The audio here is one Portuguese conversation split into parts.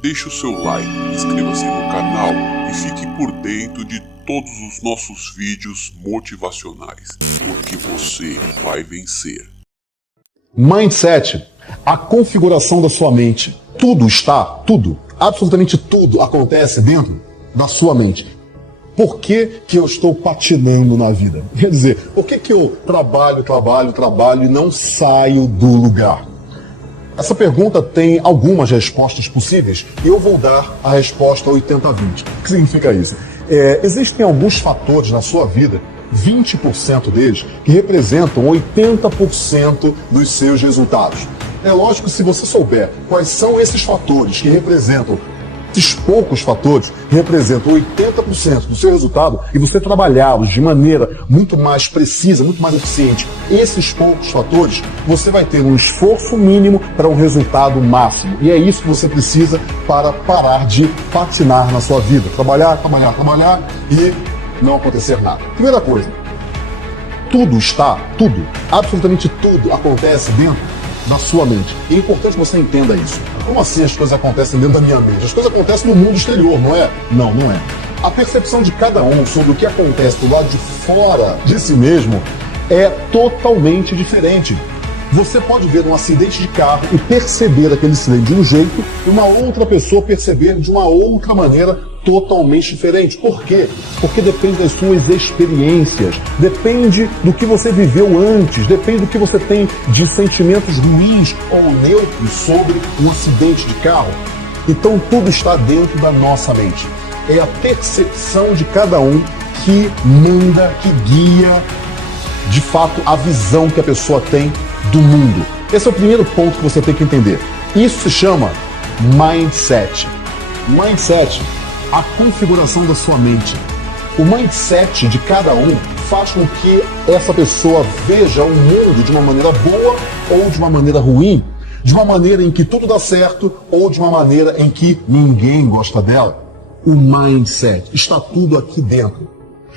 deixe o seu like, inscreva-se no canal e fique por dentro de todos os nossos vídeos motivacionais, porque você vai vencer. Mindset, a configuração da sua mente. Tudo, absolutamente tudo acontece dentro da sua mente. Por que eu estou patinando na vida? Quer dizer, por que eu trabalho e não saio do lugar? Essa pergunta tem algumas respostas possíveis e eu vou dar a resposta 80-20. O que significa isso? Existem alguns fatores na sua vida, 20% deles, que representam 80% dos seus resultados. É lógico que se você souber quais são esses fatores que representam, esses poucos fatores representam 80% do seu resultado e você trabalhá-los de maneira muito mais precisa, muito mais eficiente, esses poucos fatores, você vai ter um esforço mínimo para um resultado máximo. E é isso que você precisa para parar de patinar na sua vida. Trabalhar e não acontecer nada. Primeira coisa, absolutamente tudo acontece dentro da sua mente. E é importante que você entenda isso. Como assim as coisas acontecem dentro da minha mente? As coisas acontecem no mundo exterior, não é? Não é. A percepção de cada um sobre o que acontece do lado de fora de si mesmo é totalmente diferente. Você pode ver um acidente de carro e perceber aquele acidente de um jeito e uma outra pessoa perceber de uma outra maneira totalmente diferente. Por quê? Porque depende das suas experiências, depende do que você viveu antes, depende do que você tem de sentimentos ruins ou neutros sobre um acidente de carro. Então tudo está dentro da nossa mente. É a percepção de cada um que manda, que guia, de fato, a visão que a pessoa tem do mundo. Esse é o primeiro ponto que você tem que entender. Isso se chama mindset. Mindset, a configuração da sua mente. O mindset de cada um faz com que essa pessoa veja o mundo de uma maneira boa ou de uma maneira ruim, de uma maneira em que tudo dá certo ou de uma maneira em que ninguém gosta dela. O mindset está tudo aqui dentro.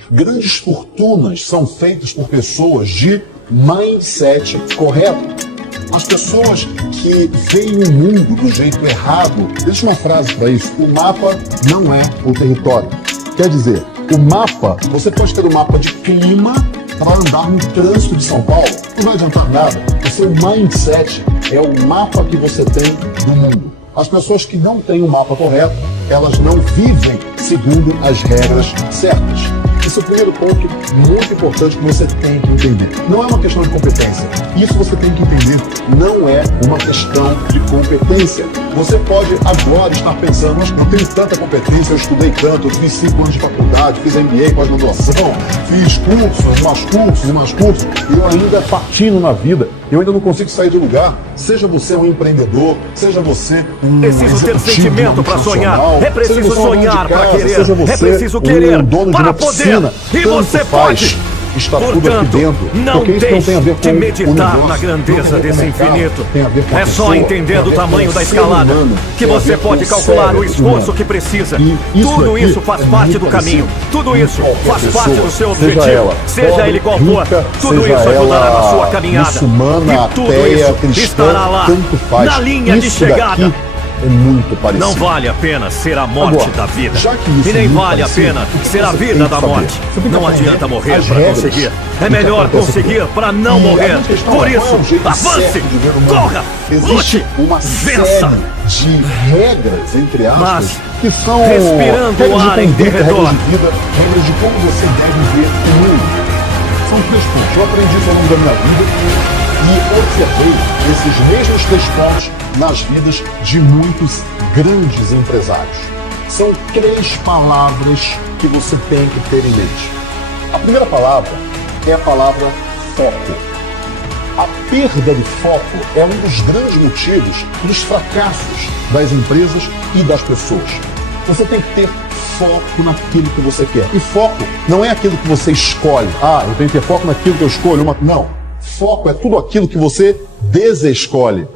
Grandes fortunas são feitas por pessoas de mindset correto. As pessoas que veem o mundo do jeito errado, existe uma frase para isso: o mapa não é o território. Quer dizer, o mapa, você pode ter um mapa de clima para andar no trânsito de São Paulo, não vai adiantar nada. O seu mindset é o mapa que você tem do mundo. As pessoas que não têm o mapa correto, elas não vivem segundo as regras certas. Esse é o primeiro ponto muito importante que você tem que entender. Não é uma questão de competência. Isso você tem que entender. Não é uma questão de competência. Você pode agora estar pensando, mas eu tenho tanta competência, eu estudei tanto, eu fiz 5 anos de faculdade, fiz MBA, pós-graduação, fiz cursos e mais cursos, e eu ainda patino na vida. Eu ainda não consigo sair do lugar. Seja você um empreendedor, seja você um preciso ter sentimento para sonhar. É preciso sonhar para querer. É preciso querer um dono de para uma poder. piscina. E você pode. Está portanto, tudo aqui dentro. Não porque isso não tem a ver com de meditar o na grandeza desse infinito. Tem a ver com a é pessoa, só entendendo o tamanho da escalada que você pode calcular o esforço que precisa. Tudo isso faz parte do caminho. Tudo isso faz parte do seu objetivo. Seja ele qual for, tudo isso ajudará na sua caminhada. E tudo isso estará lá, na linha de chegada. É muito parecido. Não vale a pena ser a morte Agora, da vida. E nem vale a pena ser a vida da morte. Não adianta morrer para conseguir. É melhor conseguir para não morrer. Por isso, avance, corra, lute, uma vença. Série de regras, entre aspas, que são respirando o ar em derredor. Regras de como você deve ver o mundo. São 3 pontos. Eu aprendi isso ao longo da minha vida. E observei esses mesmos 3 pontos nas vidas de muitos grandes empresários. São 3 palavras que você tem que ter em mente. A primeira palavra é a palavra foco. A perda de foco é um dos grandes motivos dos fracassos das empresas e das pessoas. Você tem que ter foco naquilo que você quer. E foco não é aquilo que você escolhe. Eu tenho que ter foco naquilo que eu escolho. Não. Foco é tudo aquilo que você desescolhe.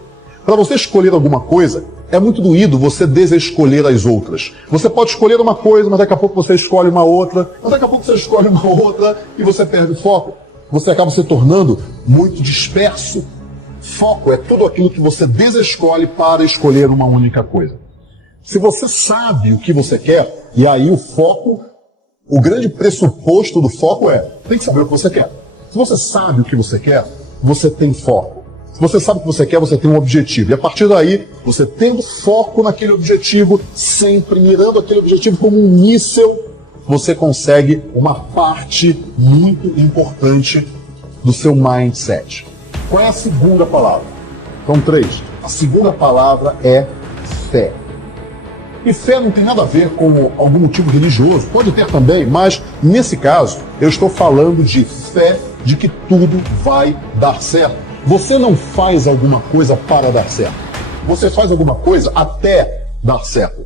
Para você escolher alguma coisa, é muito doído você desescolher as outras. Você pode escolher uma coisa, mas daqui a pouco você escolhe uma outra, mas daqui a pouco você escolhe uma outra e você perde o foco. Você acaba se tornando muito disperso. Foco é tudo aquilo que você desescolhe para escolher uma única coisa. Se você sabe o que você quer, e aí o foco, o grande pressuposto do foco tem que saber o que você quer. Se você sabe o que você quer, você tem foco. Se você sabe o que você quer, você tem um objetivo. E a partir daí, você tendo foco naquele objetivo, sempre mirando aquele objetivo como um míssil, você consegue uma parte muito importante do seu mindset. Qual é a segunda palavra? São 3. A segunda palavra é fé. E fé não tem nada a ver com algum motivo religioso, pode ter também, mas nesse caso eu estou falando de fé de que tudo vai dar certo. Você não faz alguma coisa para dar certo. Você faz alguma coisa até dar certo.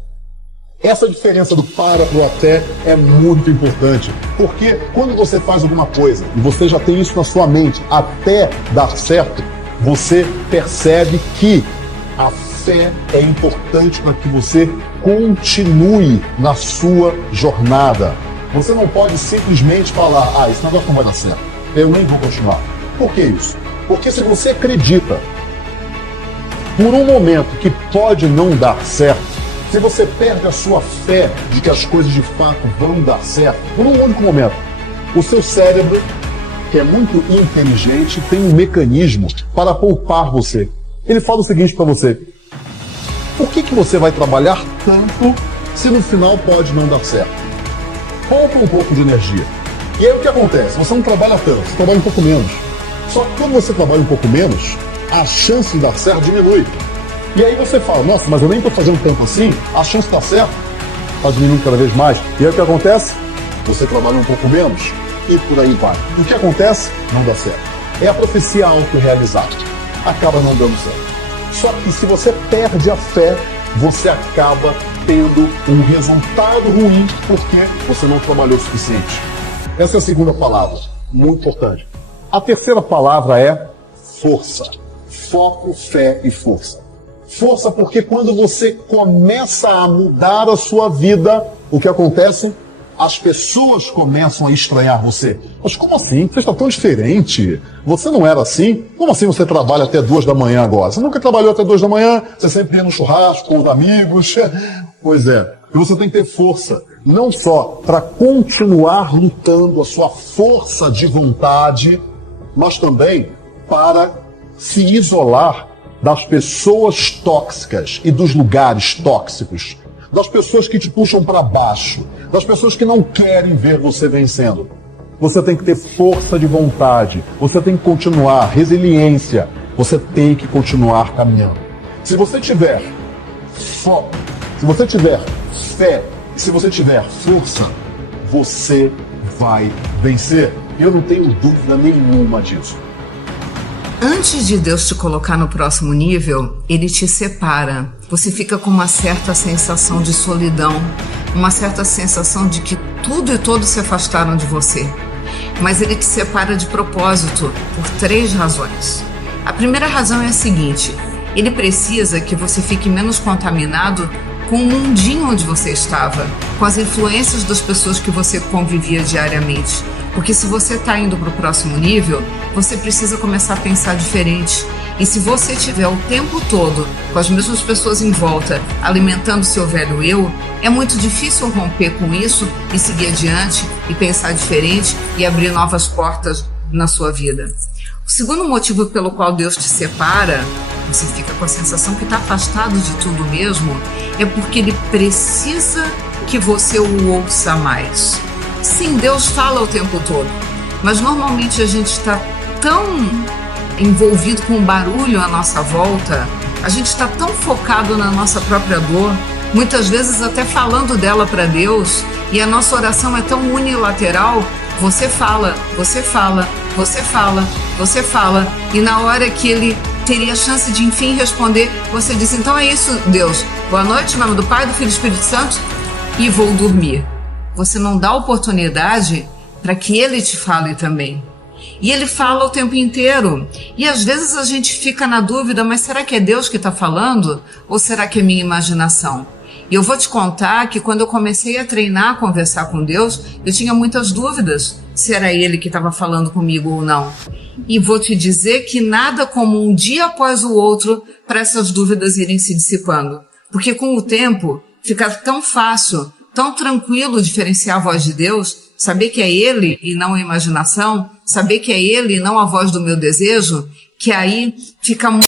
Essa diferença do para pro até é muito importante, porque quando você faz alguma coisa e você já tem isso na sua mente até dar certo, você percebe que a fé é importante para que você continue na sua jornada. Você não pode simplesmente falar, esse negócio não vai dar certo, eu nem vou continuar. Por que isso? Porque se você acredita, por um momento, que pode não dar certo, se você perde a sua fé de que as coisas de fato vão dar certo, por um único momento, o seu cérebro, que é muito inteligente, tem um mecanismo para poupar você. Ele fala o seguinte para você: por que você vai trabalhar tanto se no final pode não dar certo? Poupa um pouco de energia. E aí o que acontece? Você não trabalha tanto, você trabalha um pouco menos. Só que quando você trabalha um pouco menos, a chance de dar certo diminui. E aí você fala, nossa, mas eu nem estou fazendo tanto assim, a chance de dar certo está diminuindo cada vez mais. E aí o que acontece? Você trabalha um pouco menos e por aí vai. E o que acontece? Não dá certo. É a profecia autorrealizada. Acaba não dando certo. Só que se você perde a fé, você acaba tendo um resultado ruim porque você não trabalhou o suficiente. Essa é a segunda palavra, muito importante. A terceira palavra é força. Foco, fé e força. Força porque quando você começa a mudar a sua vida, o que acontece? As pessoas começam a estranhar você. Mas como assim? Você está tão diferente. Você não era assim? Como assim você trabalha até 2 da manhã agora? Você nunca trabalhou até 2 da manhã? Você sempre ia no churrasco com os amigos? Pois é. E você tem que ter força. Não só para continuar lutando a sua força de vontade, mas também para se isolar das pessoas tóxicas e dos lugares tóxicos, das pessoas que te puxam para baixo, das pessoas que não querem ver você vencendo. Você tem que ter força de vontade, você tem que continuar, resiliência, você tem que continuar caminhando. Se você tiver foco, se você tiver fé, e se você tiver força, você vai vencer. Eu não tenho dúvida nenhuma disso. Antes de Deus te colocar no próximo nível, Ele te separa. Você fica com uma certa sensação de solidão, uma certa sensação de que tudo e todos se afastaram de você. Mas Ele te separa de propósito por 3 razões. A primeira razão é a seguinte: Ele precisa que você fique menos contaminado com o mundinho onde você estava, com as influências das pessoas que você convivia diariamente. Porque se você está indo para o próximo nível, você precisa começar a pensar diferente. E se você tiver o tempo todo com as mesmas pessoas em volta, alimentando seu velho eu, é muito difícil romper com isso e seguir adiante e pensar diferente e abrir novas portas na sua vida. O segundo motivo pelo qual Deus te separa, você fica com a sensação que está afastado de tudo mesmo, é porque Ele precisa que você o ouça mais. Sim, Deus fala o tempo todo, mas normalmente a gente está tão envolvido com o barulho à nossa volta, a gente está tão focado na nossa própria dor, muitas vezes até falando dela para Deus, e a nossa oração é tão unilateral. Você fala, você fala, você fala, você fala, e na hora que Ele teria a chance de enfim responder, você diz, então é isso, Deus, boa noite, em nome do Pai, do Filho e do Espírito Santo, e vou dormir. Você não dá oportunidade para que Ele te fale também. E Ele fala o tempo inteiro. E às vezes a gente fica na dúvida, mas será que é Deus que está falando? Ou será que é minha imaginação? E eu vou te contar que quando eu comecei a treinar, a conversar com Deus, eu tinha muitas dúvidas se era Ele que estava falando comigo ou não. E vou te dizer que nada como um dia após o outro para essas dúvidas irem se dissipando. Porque com o tempo, fica tão fácil, tão tranquilo diferenciar a voz de Deus, saber que é Ele e não a imaginação, saber que é Ele e não a voz do meu desejo, que aí fica muito